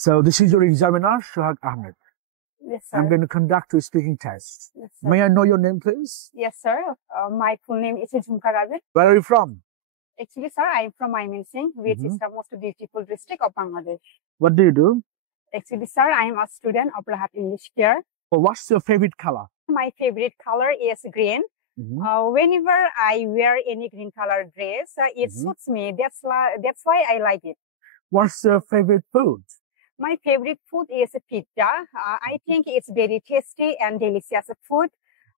So this is your examiner, Shohag Ahmed. Yes, sir. I'm going to conduct your speaking test. Yes, sir. May I know your name, please? Yes, sir. My full name is Jhumka Gazir. Where are you from? Actually, sir, I'm from Mymensingh, which is the most beautiful district of Bangladesh. What do you do? Actually, sir, I'm a student of Rahat English Care. Well, what's your favorite color? My favorite color is green. Whenever I wear any green color dress, it suits me. That's why I like it. What's your favorite food? My favorite food is pizza. I think it's very tasty and delicious food.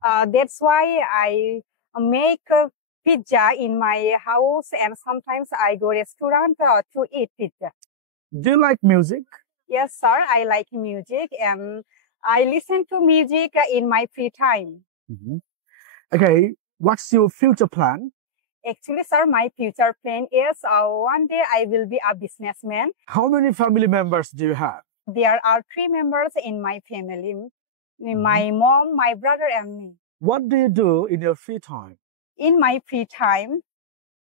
That's why I make pizza in my house, and sometimes I go restaurant to eat pizza. Do you like music? Yes, sir. I like music, and I listen to music in my free time. Okay, what's your future plan? Actually, sir, my future plan is one day I will be a businessman. How many family members do you have? There are 3 members in my family. My mom, my brother, and me. What do you do in your free time? In my free time,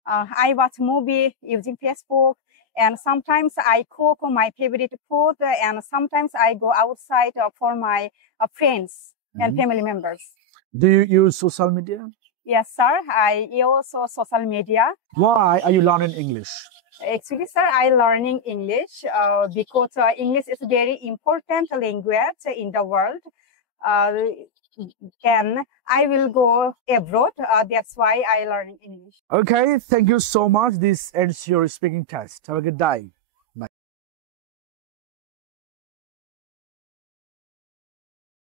I watch movie using Facebook, and sometimes I cook my favorite food, and sometimes I go outside for my friends and family members. Do you use social media? Yes, sir. I use social media. Why are you learning English? Actually, sir, I learning English because English is very important language in the world. And I will go abroad. That's why I learning English. Okay, thank you so much. This ends your speaking test. Have a good day.